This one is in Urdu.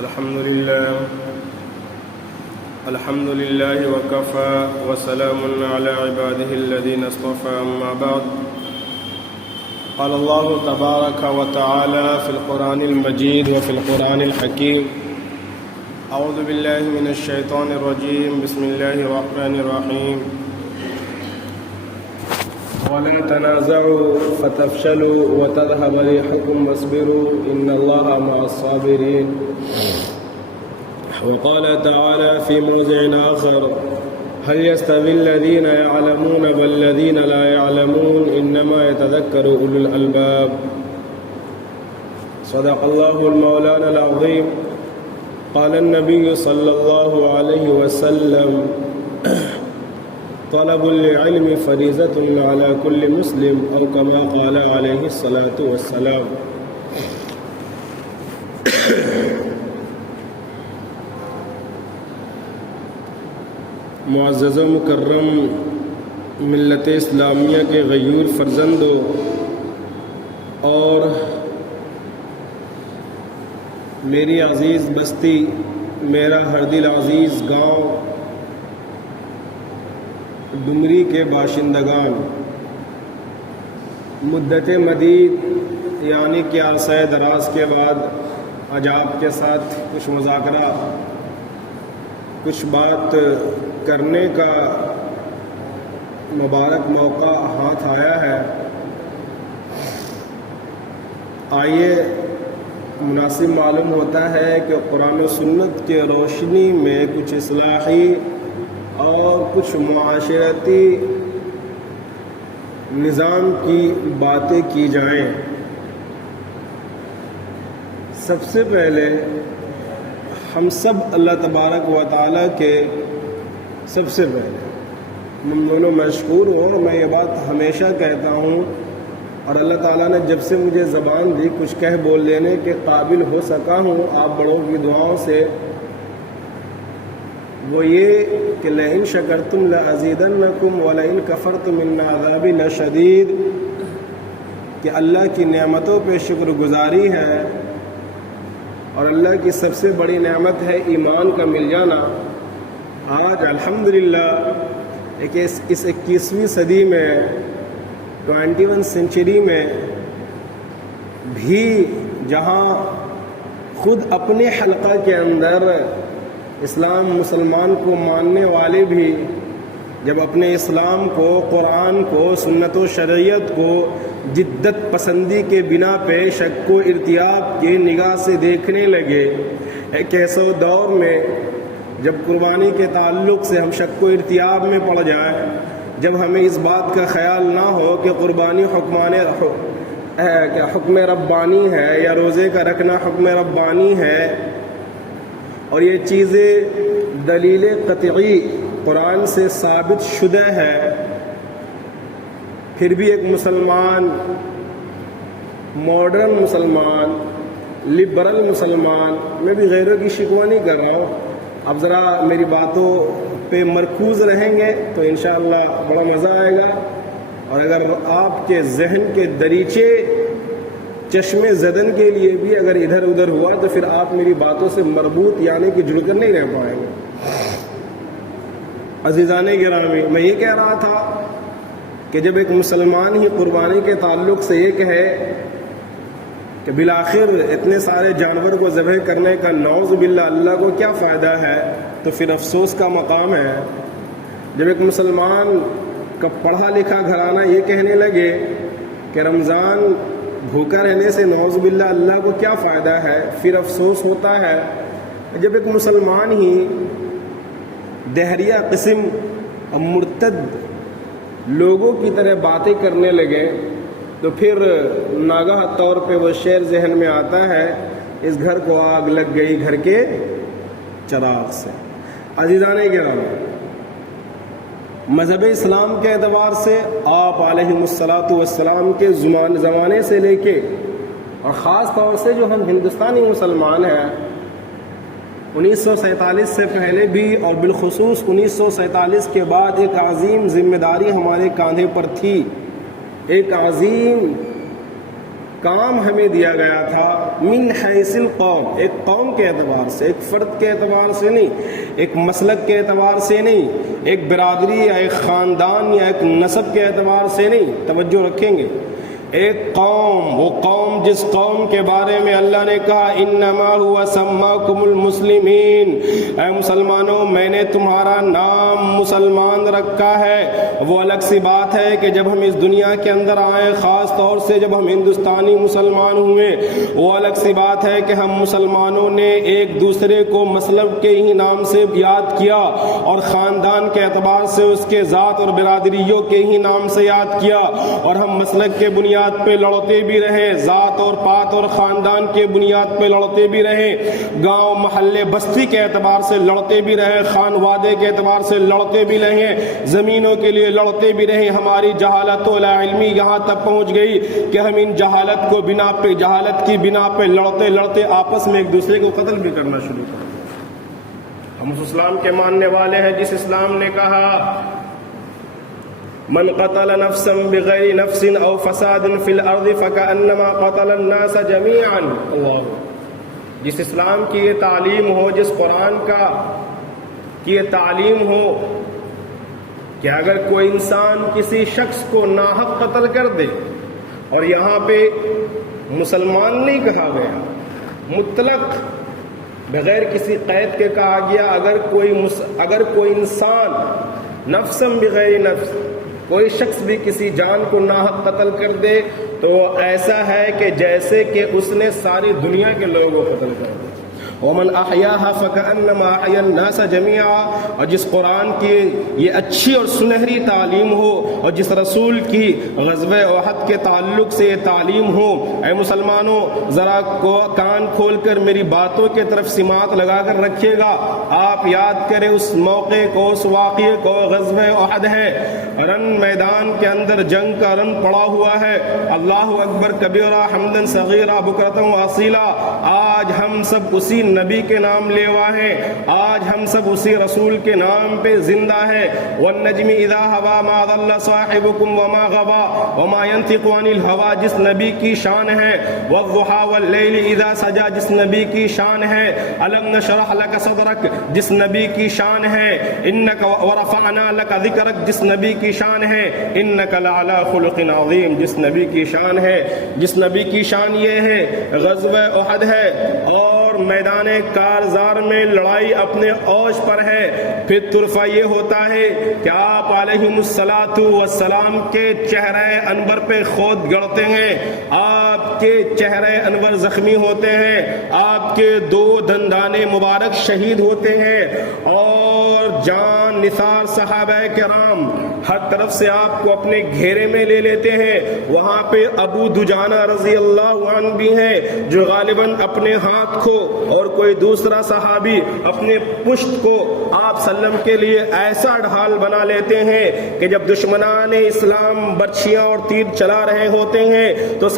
الحمد لله وكفى وسلام على عباده الذين اصطفى أما بعد قال الله تبارك وتعالى في القرآن المجيد وفي القرآن الحكيم أعوذ بالله من الشيطان الرجيم بسم الله الرحمن الرحيم ولا تنازعوا فتفشلوا وتذهب ريحكم واصبروا إن الله مع الصابرين. وقال تعالى في موضع آخر هل يستوي الذين يعلمون والذين لا يعلمون إنما يتذكر أولو الألباب. صدق الله المولانا العظيم. قال النبي صلى الله عليه وسلم طلب العلم فریضۃ على كل مسلم او كما قال عليه الصلاة والسلام. معزز و مکرم ملت اسلامیہ کے غیور فرزندوں اور میری عزیز بستی، میرا ہر دل عزیز گاؤں ڈمری کے باشندگان، مدت مدید یعنی کہ عرصہ دراز کے بعد آج آپ کے ساتھ کچھ مذاکرہ، کچھ بات کرنے کا مبارک موقع ہاتھ آیا ہے. آئیے، مناسب معلوم ہوتا ہے کہ قرآن و سنت کے روشنی میں کچھ اصلاحی اور کچھ معاشرتی نظام کی باتیں کی جائیں. سب سے پہلے ہم سب اللہ تبارک و تعالیٰ کے سب سے پہلے ممنون و مشکور ہوں. اور میں یہ بات ہمیشہ کہتا ہوں، اور اللہ تعالیٰ نے جب سے مجھے زبان دی کچھ کہہ بول لینے کے قابل ہو سکا ہوں آپ بڑوں کی دعاؤں سے، وہ یہ کہ لئن شکرتم لازیدنکم ولئن کفرتم ان عذابی لشدید، کہ اللہ کی نعمتوں پہ شکر گزاری ہے، اور اللہ کی سب سے بڑی نعمت ہے ایمان کا مل جانا. آج الحمدللہ اس 21ویں صدی میں 21 سینچری میں بھی جہاں خود اپنے حلقہ کے اندر اسلام مسلمان کو ماننے والے بھی جب اپنے اسلام کو، قرآن کو، سنت و شریعت کو جدت پسندی کے بنا پہ شک و ارتیاب کی نگاہ سے دیکھنے لگے، ایک ایسے دور میں جب قربانی کے تعلق سے ہم شک و ارتیاب میں پڑ جائیں، جب ہمیں اس بات کا خیال نہ ہو کہ قربانی حکم ربانی ہے یا روزے کا رکھنا حکم ربانی ہے، اور یہ چیزیں دلیل قطعی قرآن سے ثابت شدہ ہے، پھر بھی ایک مسلمان، ماڈرن مسلمان، لبرل مسلمان، میں بھی غیروں کی شکوہ نہیں کر رہا ہوں، اب ذرا میری باتوں پہ مرکوز رہیں گے تو انشاءاللہ بڑا مزہ آئے گا. اور اگر آپ کے ذہن کے دریچے چشمے زدن کے لیے بھی اگر ادھر ادھر ہوا تو پھر آپ میری باتوں سے مربوط یعنی کہ جڑ کر نہیں رہ پائیں گے. عزیزان گرامی، میں یہ کہہ رہا تھا کہ جب ایک مسلمان ہی قربانی کے تعلق سے یہ کہے کہ بالآخر اتنے سارے جانور کو ذبح کرنے کا نعوذ باللہ اللہ کو کیا فائدہ ہے، تو پھر افسوس کا مقام ہے. جب ایک مسلمان کا پڑھا لکھا گھرانہ یہ کہنے لگے کہ رمضان بھوکا رہنے سے نعوذ باللہ اللہ کو کیا فائدہ ہے، پھر افسوس ہوتا ہے. جب ایک مسلمان ہی دہریہ قسم اور مرتد لوگوں کی طرح باتیں کرنے لگے تو پھر ناگاہ طور پہ وہ شعر ذہن میں آتا ہے، اس گھر کو آگ لگ گئی گھر کے چراغ سے. عزیزان گرامی، مذہب اسلام کے اعتبار سے آپ علیہ السلام کے زمانے سے لے کے اور خاص طور سے جو ہم ہندوستانی مسلمان ہیں 1947 سے پہلے بھی اور بالخصوص 1947 کے بعد ایک عظیم ذمہ داری ہمارے کاندھے پر تھی، ایک عظیم کام ہمیں دیا گیا تھا من حیث القوم، ایک قوم کے اعتبار سے، ایک فرد کے اعتبار سے نہیں، ایک مسلک کے اعتبار سے نہیں، ایک برادری یا ایک خاندان یا ایک نسب کے اعتبار سے نہیں، توجہ رکھیں گے، ایک قوم، وہ قوم جس قوم کے بارے میں اللہ نے کہا انما هو سماکم المسلمین، اے مسلمانوں میں نے تمہارا نام مسلمان رکھا ہے۔ وہ الگ سی بات ہے کہ جب ہم اس دنیا کے اندر آئے، خاص طور سے جب ہم ہندوستانی مسلمان ہوئے، وہ الگ سی بات ہے کہ ہم مسلمانوں نے ایک دوسرے کو مسلب کے ہی نام سے یاد کیا اور خاندان کے اعتبار سے اس کے ذات اور برادریوں کے ہی نام سے یاد کیا، اور ہم مسلک کے بنیاد پہ لڑتے بھی رہے، ذات اور پات اور خاندان کے بنیاد پہ لڑتے بھی رہے، گاؤں محلے بستی کے اعتبار سے لڑتے بھی رہے، خانوادے کے اعتبار سے لڑتے بھی رہے، زمینوں کے لیے لڑتے بھی رہے۔ ہماری جہالت و لا علمی یہاں تک پہنچ گئی کہ ہم ان جہالت کی بنا پہ لڑتے لڑتے آپس میں ایک دوسرے کو قتل بھی کرنا شروع کر دیا۔ ہم اس اسلام کے ماننے والے ہیں جس اسلام نے کہا من قتل نفسا بغیر نفس او فساد فی الارض فکأنما قتل الناس جميعا، اللہ، جس اسلام کی یہ تعلیم ہو، جس قرآن کا کی یہ تعلیم ہو کہ اگر کوئی انسان کسی شخص کو ناحق قتل کر دے، اور یہاں پہ مسلمان نہیں کہا گیا، مطلق بغیر کسی قید کے کہا گیا، اگر کوئی انسان نفسا بغیر نفس، کوئی شخص بھی کسی جان کو ناحق قتل کر دے تو وہ ایسا ہے کہ جیسے کہ اس نے ساری دنیا کے لوگوں کو قتل کر دیا۔ ومن احیاها فکأنما احیا الناس جميعا، اور جس قرآن کی یہ اچھی اور سنہری تعلیم ہو، اور جس رسول کی غزوہ احد کے تعلق سے یہ تعلیم ہو، اے مسلمانوں ذرا کان کھول کر میری باتوں کی طرف سماعت لگا کر رکھیے گا۔ آپ یاد کریں اس موقع کو، اس واقعے کو، غزوہ احد ہے، رن میدان کے اندر جنگ کا رن پڑا ہوا ہے، اللہ اکبر کبیرہ حمدا صغیرہ بکرۃ واصیلا، آج ہم سب اسی نبی کے نام لیوا ہیں، آج ہم سب اسی رسول کے نام پہ زندہ ہے۔ والنجم اذا ہوا ما ضل صاحبکم وما غوا وما ينطق عن الهوى، جس نبی کی شان ہے، والضحى واللیل اذا سجا، جس نبی کی شان ہے، الم نشرح لك صدرک، جس نبی کی شان ہے، انک ورفعنا لك ذکرک، جس نبی کی شان ہے، انک لعلی خلق عظیم، جس نبی کی شان ہے، جس نبی کی شان یہ ہے غزوہ احد ہے، اور میدان کارزار میں لڑائی اپنے اوج پر ہے۔ پھر طرفہ یہ ہوتا ہے کہ آپ علیہم الصلاۃ والسلام کے چہرہ انور پہ خود گڑتے ہیں، آپ کے چہرہ انور زخمی ہوتے ہیں، آپ کے 2 دندان مبارک شہید ہوتے ہیں، اور جان نثار صحابہ کرام ہر طرف سے آپ کو اپنے گھیرے میں لے لیتے ہیں۔ وہاں پہ ابو دجانہ رضی اللہ عنہ بھی ہیں جو غالباً اپنے ہاتھ کو اور کوئی دوسرا صحابی اپنے پشت کو آپ سلم کے لیے ایسا ڈھال بنا لیتے ہیں کہ جب دشمنان اسلام برچھیاں اور تیر چلا رہے ہوتے ہیں تو